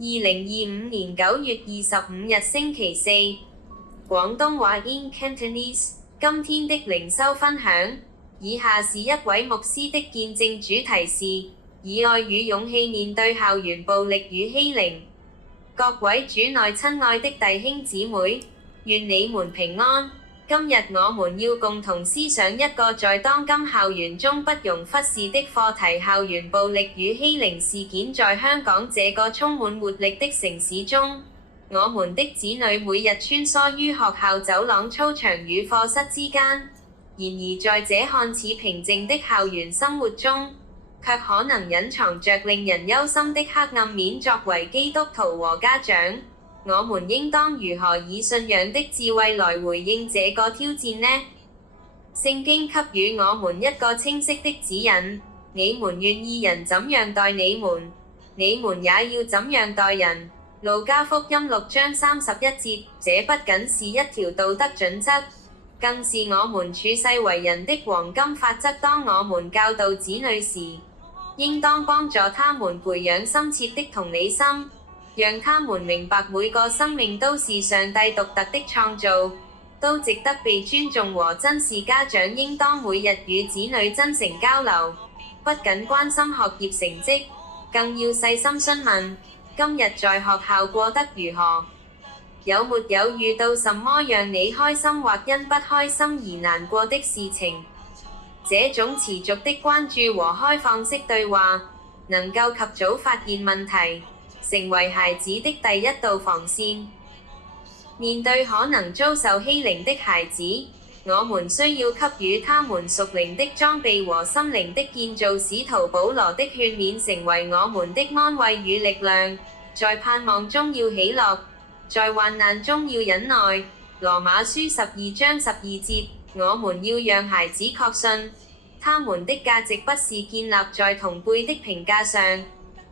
2025年9月25日星期四，廣東話 in Cantonese， 今天的靈修分享。以下是一位牧師的見證，主題是以愛與勇氣面對校園暴力與欺凌。各位主內親愛的弟兄姊妹，願你們平安。今日我們要共同思想一個在當今校園中不容忽視的課題——校園暴力與欺凌事件。在香港這個充滿活力的城市中，我們的子女每日穿梭於學校走廊、操場與課室之間。然而在這看似平靜的校園生活中，卻可能隱藏着令人憂心的黑暗面。作為基督徒和家長，我們應當如何以信仰的智慧來回應這個挑戰呢？聖經給予我們一個清晰的指引：你們願意人怎樣待你們，你們也要怎樣待人。路加福音6章31節。這不僅是一條道德準則，更是我們處世為人的黃金法則。當我們教導子女時，應當幫助他們培養深切的同理心，讓他們明白每個生命都是上帝獨特的創造，都值得被尊重和珍視。家長應當每日與子女真誠交流，不僅關心學業成績，更要細心詢問今日在學校過得如何，有沒有遇到什麼讓你開心或因不開心而難過的事情。這種持續的關注和開放式對話，能夠及早發現問題，成為孩子的第一道防線。面對可能遭受欺凌的孩子，我們需要給予他們屬靈的裝備和心靈的建造。使徒保羅的勸勉成為我們的安慰與力量：在盼望中要喜樂，在患難中要忍耐。羅馬書12章12節。我們要讓孩子確信，他們的價值不是建立在同輩的評價上，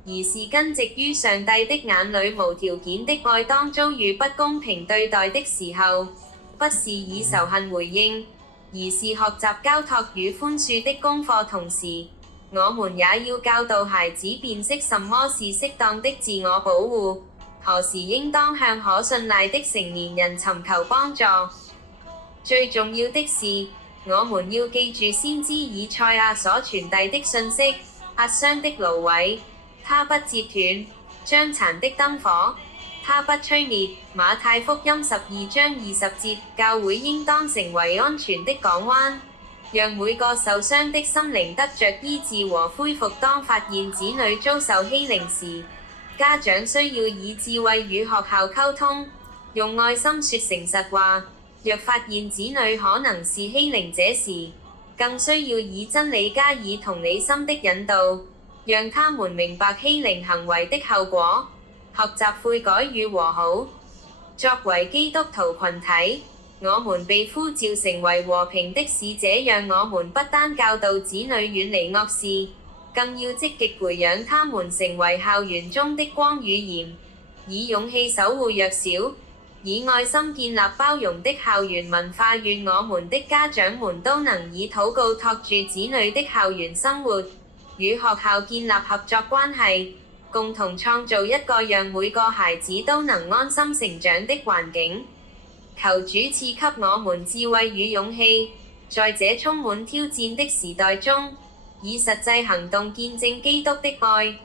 而是根植於上帝的眼裡無條件的愛。當遭遇不公平對待的時候，不是以仇恨回應，而是學習交託與寬恕的功課。同時，我們也要教導孩子辨識什麼是適當的自我保護，何時應當向可信賴的成年人尋求幫助。最重要的是，我們要記住先知以賽亞所傳遞的訊息：壓傷的蘆葦，他不折斷；將殘的燈火，他不吹滅。馬太福音12章20節。教會應當成為安全的港灣，讓每個受傷的心靈得着醫治和恢復。當發現子女遭受欺凌時，家長需要以智慧與學校溝通，用愛心說誠實話。若發現子女可能是欺凌者時，更需要以真理加以同理心的引導，讓他們明白欺凌行為的後果，學習悔改與和好。作為基督徒群體，我們被呼召成為和平的使者，讓我們不單教導子女遠離惡事，更要積極培養他們成為校園中的光與鹽，以勇氣守護弱小，以愛心建立包容的校園文化。願我們的家長們都能以禱告托住子女的校園生活，與學校建立合作關係，共同創造一個讓每個孩子都能安心成長的環境。求主賜給我們智慧與勇氣，在這充滿挑戰的時代中，以實際行動見證基督的愛。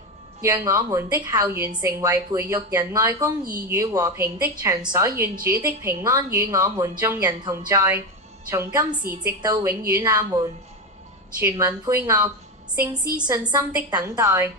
讓我們的校園成為培育仁愛、公義與和平的場所。願主的平安與我們眾人同在，從今時直到永遠。阿們。全文配樂：聖詩信心的等待。